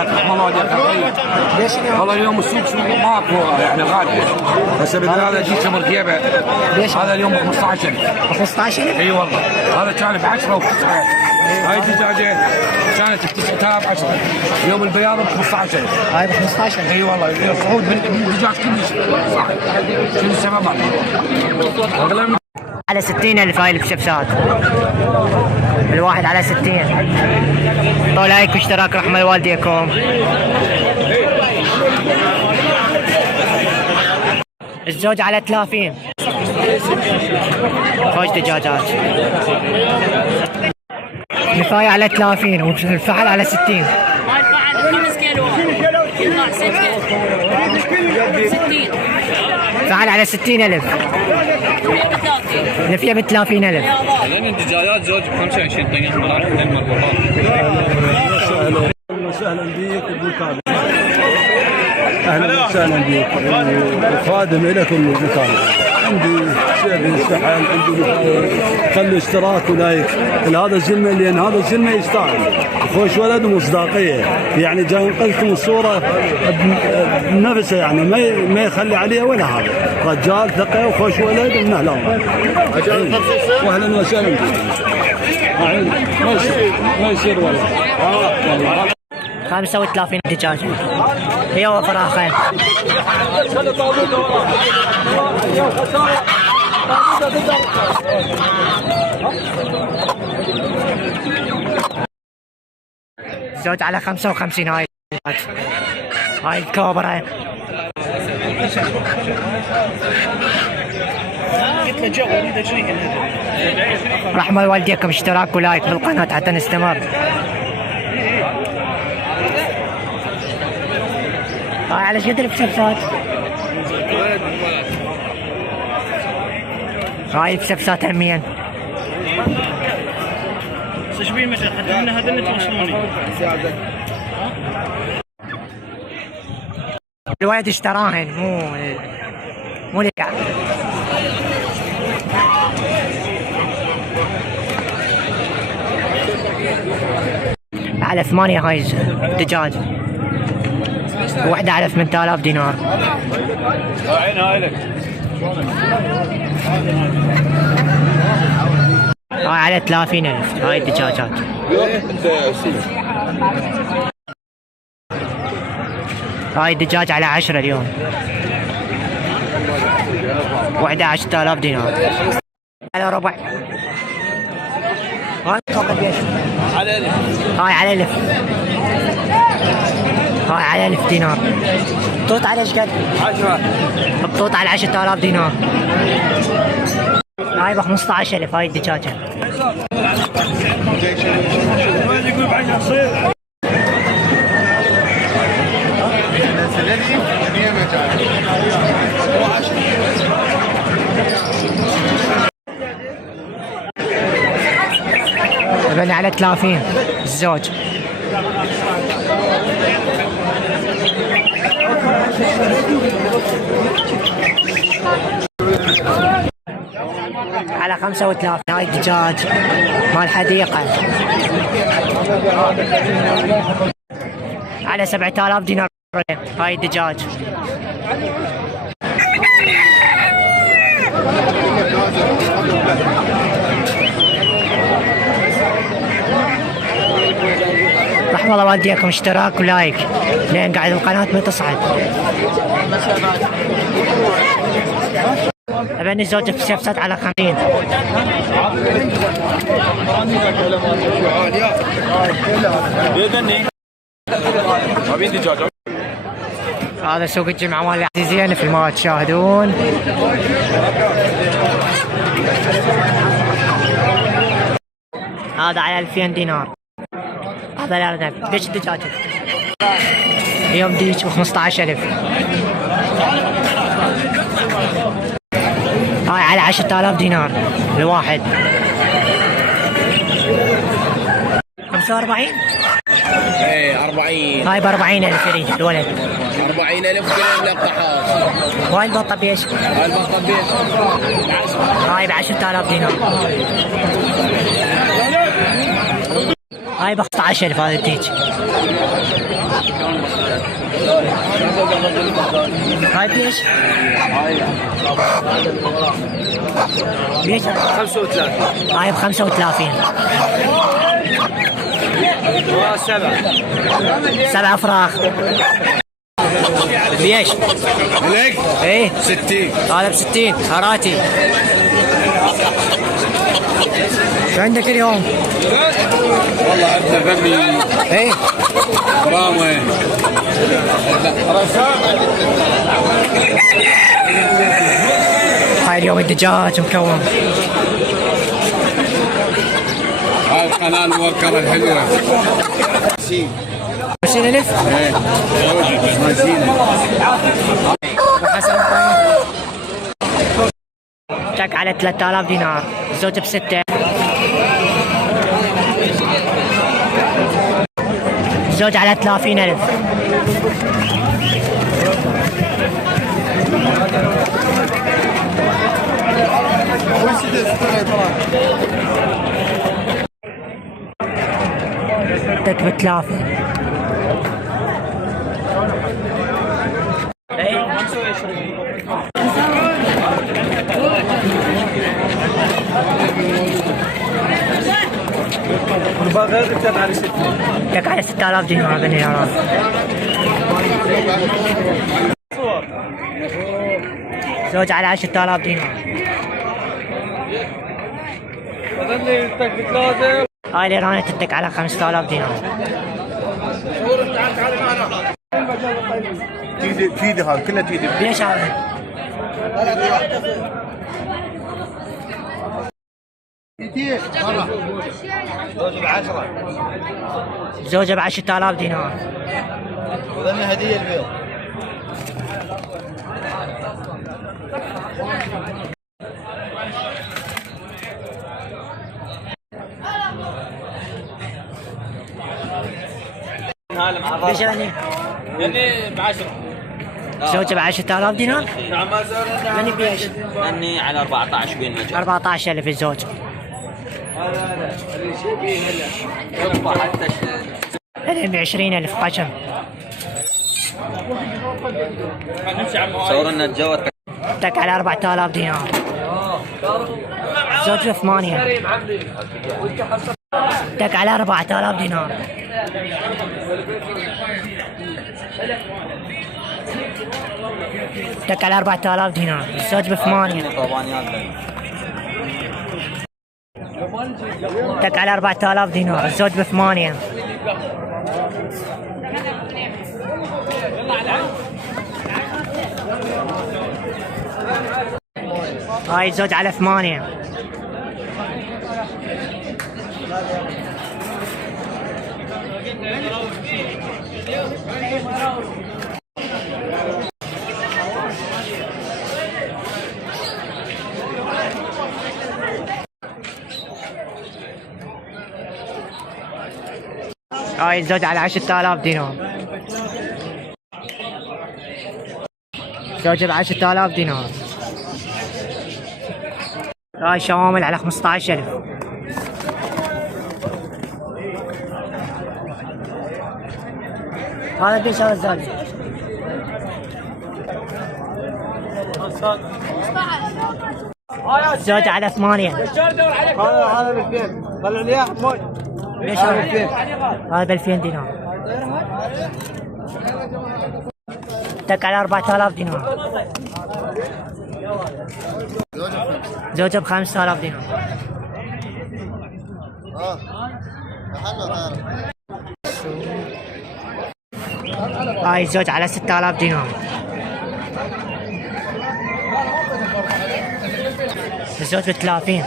محمد رحمه الله عليه. ليش اليوم؟ والله اليوم السوق ماكو يعني غالي. بس هذا جيت تمر جيبه. ليش؟ هذا اليوم ب 15,000. 15,000؟ اي والله. هذا كان ب 10 و9. هاي الدجاجه كانت ب 9,000 10. اليوم البياض ب 15,000. هاي ب 15,000. اي والله الصعود بالدجاج كلش صح. شنو السبب هذا؟ على 60,000 هاي الكشبسات. الواحد على 60. طول لايك واشتراك رحمة والديكم. الزوج على 30. خوش دجاجات. النفاية على 30 والفحل على 60. هاي الفحل 5 كيلو يطلع 60. فحل على 60,000. نفيه ب 30,000. لان الدجاجات زوج ب 25 طن مرات اهلا وسهلا بك بالمكان. اهلا وسهلا بك خادم لكم المكان. عندي شيء يستحل، عندي خلوا اشتراك ولايك لهذا الزلمه، لان هذا الزلمه يستاهل خوش ولد ومصداقيه. يعني جاي نقلكم الصوره بنفسه، يعني ما يخلي عليها ولا هذا. رجال ثقه وخوش ولد ومن اهله. واهلا وسهلا بك. ما يصير ولا 35 دجاجة هي وفراخين. زوج على 55 هاي الكوبرا. رحمة والديكم اشتراك ولايك بالقناة حتى نستمر. هاي على قد البسبسات؟ هاي البسبسات همين. شبيه مثلا حتى من هذا اللي توصلوني الولد اشتراهن مو لك. على 8 هاي دجاج. واحدة على 8,000 دينار. هاي على 30,000 هاي الدجاجات. هاي الدجاج على 10 اليوم. واحدة 10,000 دينار. على ربع. هاي على 1000. هاي على 1000. هاي على 1000 دينار. بطوط على ايش قد؟ 10. بطوط على 10,000 دينار. هاي ب 15,000 هاي الدجاجة. ابن على 30 الزوج. على 35 هاي الدجاج مال حديقة. على 7,000 دينار هاي الدجاج. رحمة الله والديكم اشتراك ولايك لين قاعد القناة ما تصعد. ابني زوجة في سبسات على 50. هذا سوق الجمعة مال العزيزين في ما تشاهدون. هذا على 2000 دينار. هذا لا ليش الدجاجة اليوم ديش ب 15,000. هاي على 10,000 دينار الواحد. 45. ايه 40. هاي ب 40,000 يريد الولد. 40,000 كلام لقطحات. وهاي البطة بيش؟ هاي البطة بيش؟ هاي ب 10,000 دينار. هاي ب 15000 هذا الديج. هاي بيش؟ بيش 35. هاي ب 35. سبعة فراخ. بيش؟ لك ايه 60. هذا ب 60 هراتي. شو عندك اليوم؟ والله عندنا فمي ايه برامه. هاي اليوم الدجاج مكون. هاي القناه الموكره الحلوه. 20,000 ايه وحسن تك على 3000 دينار. زوج ب6. زوج على 30,000. تك ب3. تك على 6000 دينار بالريالات. زوج على 10,000 دينار. هاي الايرانية تتك على 5000 دينار. تيدي هاي كلها تيدي. ليش هذا؟ زوجة ب10,000 دينار. وذلنا هديه البيض. ليش يعني؟ يعني ب 10. زوجة ب10,000 دينار؟ يعني بيش؟ يعني على 14 بين مجال. 14,000 الزوج. يعني ب20,000 قشم. صورنا الجو. تك على 4,000 دينار. زوج ب8. تك على 4,000 دينار. تك على 4,000 دينار. الزوج ب8. تك على 4,000 دينار. الزوج ب8. هاي الزوج على 8. هاي الزوج على 10,000 دينار. زوجة ب10,000 دينار. هاي شوامل على 15,000. هذا بيش هذا الزوج. زوج على 8. هذا بالبيت. طلع لي اياه موي. ليش هذا؟ هذا ب2000 دينار. تك على 4,000 دينار. زوجة ب5,000 دينار. هاي الزوج على 6,000 دينار. الزوج ب30.